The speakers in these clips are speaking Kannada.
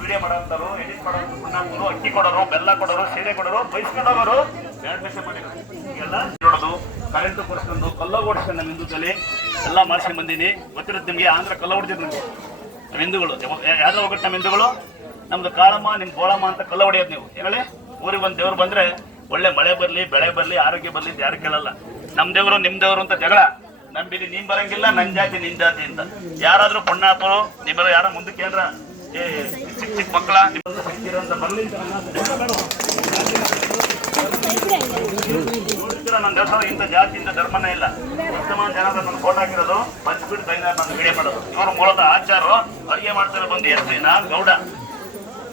ವಿಡಿಯೋ ಮಾಡೋರು, ಎಡಿಟ್ ಮಾಡೋರು, ಅಕ್ಕಿ ಕೊಡೋರು, ಬೆಲ್ಲ ಕೊಡೋರು, ಸೀರೆ ಕೊಡೋರು, ಬಯಸ್ಕೊಂಡೋಗೋರು ಎಲ್ಲ ನೋಡೋದು, ಕರೆಂಟ್ ಕೊಡ್ಸ್ಕೊಂಡು ಕಲ್ಲ ಓಡಿಸ್ಕೊಂಡು ನಮ್ಮ ಹಿಂದೂದಲ್ಲಿ ಎಲ್ಲ ಮಾಡ್ಸ್ಕೊಂಡ್ ಬಂದೀನಿ. ಗೊತ್ತಿರುತ್ತೆ ನಿಮಗೆ, ಆಂಧ್ರ ಕಲ್ಲ ಹೊಡೆದಿದ್ರು ನಿಮಗೆ ನಮ್ಮ ಹಿಂದೂಗಳು. ಯಾವ್ದು ಹೋಗುತ್ತೆ ನಮ್ಮ ಹಿಂದೂಗಳು? ನಮ್ದು ಕಾಳಮ್ಮ, ನಿಮ್ ಗೋಳಮ್ಮ ಅಂತ ಕಲ್ಲ ಹೊಡೆಯೋದು ನೀವು. ಹೇಳಿ, ಊರಿಗೆ ಬಂದು ದೇವ್ರು ಬಂದ್ರೆ ಒಳ್ಳೆ ಮಳೆ ಬರ್ಲಿ, ಬೆಳೆ ಬರ್ಲಿ, ಆರೋಗ್ಯ ಬರ್ಲಿ ಅಂತ ಯಾರು ಕೇಳಲ್ಲ. ನಮ್ ದೇವರು ನಿಮ್ ದೇವರು ಅಂತ ಜಗಳ. ನಂಬಿಡಿ ನೀನ್ ಬರಂಗಿಲ್ಲ, ನನ್ ಜಾತಿ ನಿನ್ ಜಾತಿ ಅಂತ. ಯಾರಾದ್ರೂ ಪುಣ್ಯಾತ್ಮರು ನಿಮ್ಮೆಲ್ಲ ಯಾರ ಮುಂದಕ್ಕೆ ಏನ್ರ ಚಿಕ್ಕ ಚಿಕ್ಕ ಮಕ್ಕಳ ನಿಮ್ಮಂತ ಬರ್ಲಿ ನನ್ನ ದೇವಸ್ಥಾನ ಇಂಥ ಜಾತಿ ಇಂಥ ಧರ್ಮನೇ ಇಲ್ಲ. ಉತ್ತಮ ಜನ ನನ್ನ ಫೋಟೋ ಹಾಕಿರೋದು ಪಂಚಪೀಠ ನನ್ನ ವಿಡಿಯೋ ಮಾಡೋದು. ಇವರು ಮೂಲತಃ ಆಚಾರ, ಅಡುಗೆ ಮಾಡ್ತಾರೆ ಬಂದು ಎಸ್ಸಿ, ನಾನ್ ಗೌಡ.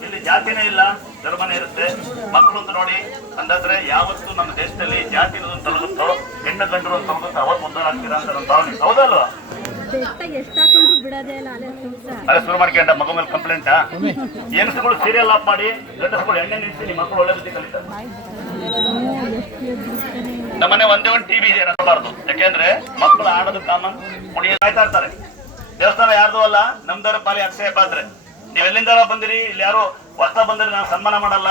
ಇಲ್ಲಿ ಜಾತಿನೇ ಇಲ್ಲ, ಧರ್ಮನೇ ಇರುತ್ತೆ. ಮಕ್ಕಳು ಅಂತ ನೋಡಿ ಅಂದಾದ್ರೆ ಯಾವತ್ತು ನಮ್ಮ ದೇಶದಲ್ಲಿ ಜಾತಿ ಅನ್ನೋದನ್ನು ತೊಲಗುತ್ತೋ, ಹೆಣ್ಣು ಗಂಡರು ಅಂತ ತೊಲಗುತ್ತೋ ಅವತ್ತು ಉದ್ಧಾರ ಆಗ್ತೀರಾ ಅಂತ ನನ್ನ ಭಾವನೆ. ಹೌದಲ್ವಾ? ಅದೇ ಶುರು ಮಾಡ್ಕೊಂಡ ಮಗ ಮೇಲೆ ಕಂಪ್ಲೇಂಟಾ? ಹೆಂಗಸುಗಳು ಸೀರಿಯಲ್ ಆಫ್ ಮಾಡಿ, ಗಂಡಸುಗಳು ಎಣ್ಣೆ ನಿಲ್ಲಿಸಿ ನಿಮ್ಮ ಮಕ್ಕಳು ಒಳ್ಳೆ ಬುದ್ಧಿ ಕಲಿತಾರೆ. ನಮ್ಮನೆ ಒಂದೇ ಒಂದು ಟಿವಿ ಇದೆ ಅನ್ನಬಾರ್ದು. ಯಾಕೆಂದ್ರೆ ಮಕ್ಕಳು ಆಡೋದು ಕಾಮನ್, ಕುಣಿಯ ಕಾಯ್ತಾ ಇರ್ತಾರೆ. ದೇವಸ್ಥಾನ ಯಾರ್ದು ಅಲ್ಲ, ನಮ್ದವರ ಪಾಲಿ ಅಕ್ಷಯ ಪಾತ್ರೆ. ನೀವೆಲ್ಲಿಂದ ಬಂದಿರಿ, ಇಲ್ಲಿ ಯಾರು ಹೊಸ ಬಂದ್ರೆ ನಾವು ಸನ್ಮಾನ ಮಾಡಲ್ಲ,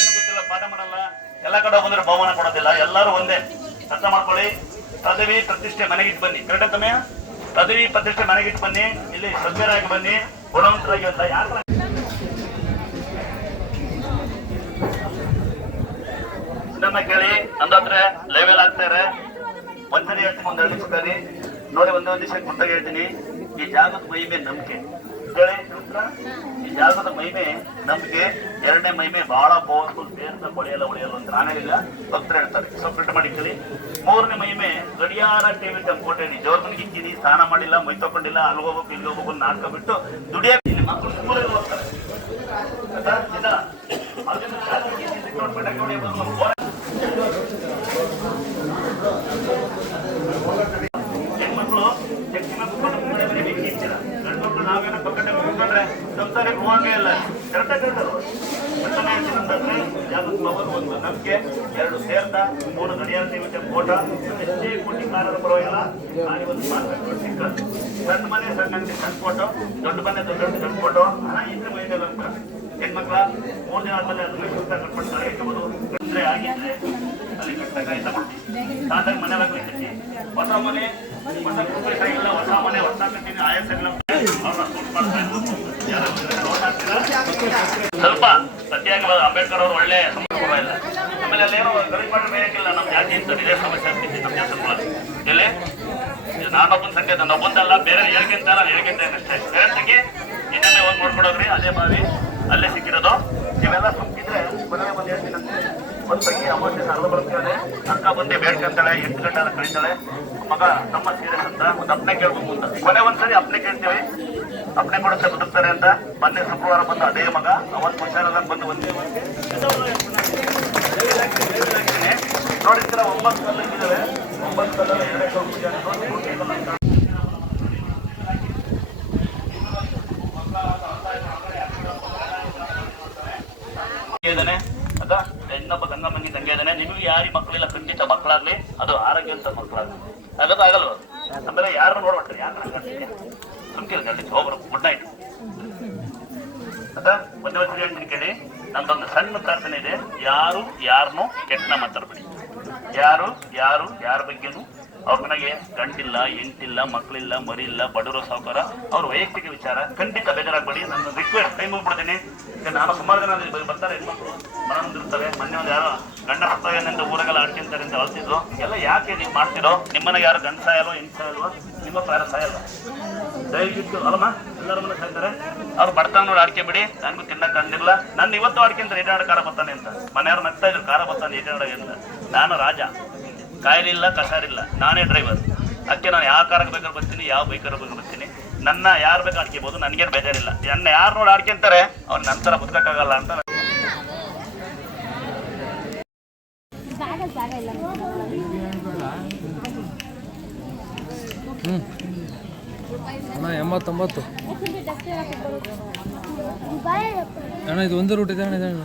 ಏನು ಗೊತ್ತಿಲ್ಲ, ಪಾಠ ಮಾಡಲ್ಲ. ಎಲ್ಲ ಕಡೆ ಬಂದ್ರೆ ಬಹುಮಾನ ಕೊಡೋದಿಲ್ಲ. ಎಲ್ಲರೂ ಒಂದೇ, ಅರ್ಥ ಮಾಡ್ಕೊಳ್ಳಿ. ಪದವಿ ಪ್ರತಿಷ್ಠೆ ಮನೆಗಿಟ್ಟು ಬನ್ನಿ. ಕರೆಕ್ಟ್ ಸಮಯ? ಪದವಿ ಪ್ರತಿಷ್ಠೆ ಮನೆಗಿಟ್ಟು ಬನ್ನಿ. ಇಲ್ಲಿ ಸಭ್ಯರಾಗಿ ಬನ್ನಿ, ಗುಣವಂತರಾಗಿ ಅಂತ ಯಾರು ನನ್ನ ಕೇಳಿ ಅಂದಾದ್ರೆ ಲೆವೆಲ್ ಆಗ್ತಾರೆ. ಒಂದ್ಸರಿ ಹೇಳ್ತೀನಿ, ಒಂದ್ ಎರಡು ಸಿಗ್ತಾರೆ ನೋಡಿ. ಒಂದೇ ಒಂದು ದಿವಸ ಗುಟ್ಟಾಗಿ ಹೇಳ್ತೀನಿ. ಈ ಜಾಗದ ಮಹಿಮೆ ನಂಬಿಕೆ ಹೇಳಿ. ಈ ಜಾಗದ ಮಹಿಮೆ ನಂಬಿಕೆ. ಎರಡನೇ ಮಹಿಮೆ ಬಹಳ ಪವರ್ಫುಲ್, ದೇಹದ ಹೊಳೆಯಲ್ಲ ಅಂತ ನಾನೇನಿಲ್ಲ, ಭಕ್ತರು ಹೇಳ್ತಾರೆ. ಸ್ವಲ್ಪ ಮಾಡಿ ಕೇಳಿ. ಮೂರನೇ ಮಹಿಮೆ ಗಡಿಯಾರ ಟಿವಿ ಕೋಟೇನಿ. ಜೋರ್ಮನಿಗೆ ಇಕ್ಕಿನಿ, ಸ್ನಾನ ಮಾಡಿಲ್ಲ, ಮೈ ತಗೊಂಡಿಲ್ಲ, ಅಲ್ಲಿ ಹೋಗ್ಬೇಕು ಇಲ್ಲಿ ಹೋಗ್ಬೇಕು ನಾಟಕ ಬಿಟ್ಟು ದುಡಿಯಕ್ಕೆ ಮಕ್ಕಳು ಸ್ಕೂಲಲ್ಲಿ ಹೋಗ್ತಾರೆ. ಹೆಣ್ಮಕ್ಳು ಗಂಡ್ಮಕ್ಳು ನಾವೇನೋ ಪಕ್ಕಡೆ ಮುಗಿಸ್ಕೊಂಡ್ರೆ ಸಂಸಾರಕ್ಕೆ ಹೋಗಂಗೆ ಇಲ್ಲ. ಕರೆಕ್ಟಾಗಿ ಒಂದು ನಂಬಿಕೆ, ಎರಡು ಸೇರ್ತ, ಮೂರು ಗಡಿಯಾರ ಟಿವಿ ಫೋಟೋ, ಎಷ್ಟೇ ಕೋಟಿ ಕಾಲದ ಪರವಾಗಿಲ್ಲ. ನಾನಿವತ್ತು ಮಾತಾಡ್ಕೊಂಡು ಸಿಕ್ಕದು ಸಣ್ಣ ಮನೆ ಸಣ್ಣ ಅಂಗಡಿ ಸಣ್ಣ ಫೋಟೋ, ದೊಡ್ಡ ಮನೆ ದೊಡ್ಡ ದೊಡ್ಡ ಫೋಟೋ. ಇನ್ನು ಮೈಮೇಲೆ ಅಂತ ಹೆಣ್ಮಕ್ಳ 3 ದಿನ ಆದ್ಮೇಲೆ ಅದು ಕಟ್ಬಿಟ್ಟು ಇಟ್ಬೋದು. ಗಂದ್ರೆ ಆಗಿದ್ರೆ ಅಲ್ಲಿ ಕಟ್ಟಾಗಿ ತಗೊಳ್ತೀವಿ. ಸಾಧಾರಣ ಮನೆ ಹಾಕಿ ಹೊಸ ಮನೆ ಹೊಸ ಕುಟುಂಬ, ಹೊಸ ಮನೆ ಹೊಸ ಕಟ್ಟಿನ ಆಯಸ್ಸಗಳ ಸ್ವಲ್ಪ ಸತ್ಯಾಗಿ ಅಂಬೇಡ್ಕರ್ ಅವರು ಒಳ್ಳೆ ಸಂಸ್ಕೃತ ಇಲ್ಲ. ಆಮೇಲೆ ಅಲ್ಲೇನೋ ಗಡಿಪಾಡು ಬೇಕಿಲ್ಲ, ನಮ್ಮ ಜಾತಿ ಅಂತ ಇದೇ ಸಮಸ್ಯೆ ಆಗ್ತಿದ್ದೆ ನಮ್ಮ ದೇಶದಲ್ಲಿ. ಎಲ್ಲಿ ನಾನೊಬ್ಬನ ಸಂಖ್ಯೆ ನನ್ನೊಬ್ಬಂದಲ್ಲ, ಬೇರೆ ಹೇಳ್ಕೊಂತ ನಾನು ಹೇಳ್ಕೊಂತೇನೆ ಅಷ್ಟೇ. ಬೇರೆಗೆ ಇನ್ನೊಮ್ಮೆ ಹೋಗಿ ನೋಡ್ಕೊಡೋದ್ರಿ, ಅದೇ ಬಾವಿ ಅಲ್ಲೇ ಸಿಕ್ಕಿರೋದು. ನೀವೆಲ್ಲ ಸುಮ್ಕಿದ್ರೆ ಮನೆಗೆ ಬಂದು ಹೇಳ್ತೀನಂತೆ. ಒಂದು ಬಗ್ಗೆ ಅಮಾವಾಸ್ಯೆ ಅರ್ಧ ಬರ್ತಾಳೆ, ಅಕ್ಕ ಬಂದೆ ಬೇಡ್ಕೊಂತಾಳೆ, 8 ಗಂಟೆ ಕಳೀತಾಳೆ. ಮಗ ನಮ್ಮ ಸೀರಿಯಸ್ ಅಂತ ಒಂದು ಅಪ್ನೆ ಕೇಳ್ಬೇಕು ಅಂತ. ಕೊನೆ ಒಂದ್ಸರಿ ಅಪ್ನೆ ಕೇಳ್ತೀವಿ, ಅಪ್ನೆ ಕೊಡುತ್ತೆ ಬದುಕ್ತಾರೆ ಅಂತ. ಮೊನ್ನೆ ಶುಕ್ರವಾರ ಬಂದು ಅದೇ ಮಗ ಅವತ್ತು ಹುಷಾರೆಲ್ಲ ಬಂದು ಒಂದೇ ನೋಡಿರ್ತೀರ. 9 ಕಲ್ಲು ಇದ್ದಾವೆ, 9 ಕಲ್ಲಲ್ಲಿ 2 ಪೂಜೆ ಇದ್ದಾನೆ. ಅದ ಇನ್ನೊಬ್ಬ ಗಂಗಮ್ಮಂಗಿ ತಂಗಿ ಇದ್ದಾನೆ. ನಿಮಗೆ ಯಾರಿ ಮಕ್ಕಳಿಲ್ಲ, ಖಂಡಿತ ಮಕ್ಕಳಾಗ್ಲಿ, ಅದು ಆರೋಗ್ಯವಂತ ಮಕ್ಕಳಾಗ್ಲಿ. ಆಗದು ಆಗಲ್ವ? ಆಮೇಲೆ ಯಾರು ನೋಡ್ಬಿಟ್ರಿ, ಯಾರು ಸುಮ್ಕಿಲ್ಲ ಗಂಡಿಗೆ ಹೋಗ್ರು. Good night. ಅದ ಒಂದೇ ವರ್ಷ ಹೇಳ್ತೀನಿ ಕೇಳಿ. ನಮ್ದೊಂದು ಸಣ್ಣ ಪ್ರಾರ್ಥನೆ ಇದೆ. ಯಾರು ಯಾರನ್ನೂ ಕೆಟ್ಟನ ಮಾತಾಡ್ಬೇಡಿ. ಯಾರು ಯಾರ ಬಗ್ಗೆನೂ ಅವ್ರ ಮನೆಗೆ ಗಂಟಿಲ್ಲ, ಹೆಂಟಿಲ್ಲ, ಮಕ್ಕಳಿಲ್ಲ, ಮರಿ ಇಲ್ಲ, ಬಡವರು ಸಾವುಕಾರ, ಅವ್ರ ವೈಯಕ್ತಿಕ ವಿಚಾರ. ಖಂಡಿತ ಬೇಜಾರಾಗಬೇಡಿ. ನನ್ನ ರಿಕ್ವೆಸ್ಟ್ ಕೈ ಮುಗ್ಬಿಡ್ತೀನಿ. ನಾನು ಸುಮಾರು ಜನ ಬರ್ತಾರೆ, ಹೆಣ್ಮಕ್ಳು ಮನಂದಿರ್ತಾರೆ. ಮೊನ್ನೆ ಒಂದು ಯಾರೋ ಗಂಡ ಹತ್ತೋಯನೆಂದು ಊರಾಗೆಲ್ಲ ಆಡ್ಕೊಂತಾರೆ ಅಂತ ಹೇಳ್ತಿದ್ರು. ಎಲ್ಲ ಯಾಕೆ ನೀವು ಮಾಡ್ತಿರೋ? ನಿಮ್ಮನೆಗೆ ಯಾರು ಗಂಡ ಸಾಯಲ್ವ, ಹೆಣ್ಣು ಸಾಯಲ್ವ? ನಿಮ್ಮ ಯಾರು ಸಾಯಲ್ವ? ದಯವಿಟ್ಟು ಅಲ್ಲಮ್ಮ, ಎಲ್ಲರ ಮನೆ ಸಾಯ್ತಾರೆ. ಅವ್ರು ಬಡತನ ನೋಡಿ ಆಡ್ಕೊಂಬಿಡಿ. ನನಗೂ ತಿನ್ನಕ್ಕೆ ಅಂದಿಲ್ಲ. ನನ್ನ ಇವತ್ತು ಆಡ್ಕೊಂತಾರೆ ಎಡೆ ಕಾರ ಬತ್ತಾನೆ ಅಂತ. ಮನೆಯವ್ರು ನಗ್ತಾ ಇದ್ರು, ಕಾರ ಬತ್ತಾನೆ ಎಡೆ ಅಂತ. ನಾನು ರಾಜ, ಕಾಯಿಲಿಲ್ಲ, ಕಸಾರಿಲ್ಲ, ನಾನೇ ಡ್ರೈವರ್. ಅದಕ್ಕೆ ನಾನು ಯಾವ ಕಾರಕ್ಕೆ ಬೇಕಾದ್ರೆ ಬರ್ತೀನಿ, ಯಾವ ಬೈಕರ್ ಬೇಕಾದ್ರೆ ಬರ್ತೀನಿ. ನನ್ನ ಯಾರು ಬೇಕು ಆಡ್ಕೋಬಹುದು, ನನಗೇನು ಬೇಜಾರಿಲ್ಲ. ನನ್ನ ಯಾರು ನೋಡಿ ಆಡ್ಕೊಂತಾರೆ ಅವ್ನ ನಂತರ ಬದುಕಕ್ಕಾಗಲ್ಲ ಅಂತ. ಅಣ್ಣ 89 ಅಣ್ಣ ಇದು ಒಂದು ರೂಟ್ ಇದೆ ಅಣ್ಣ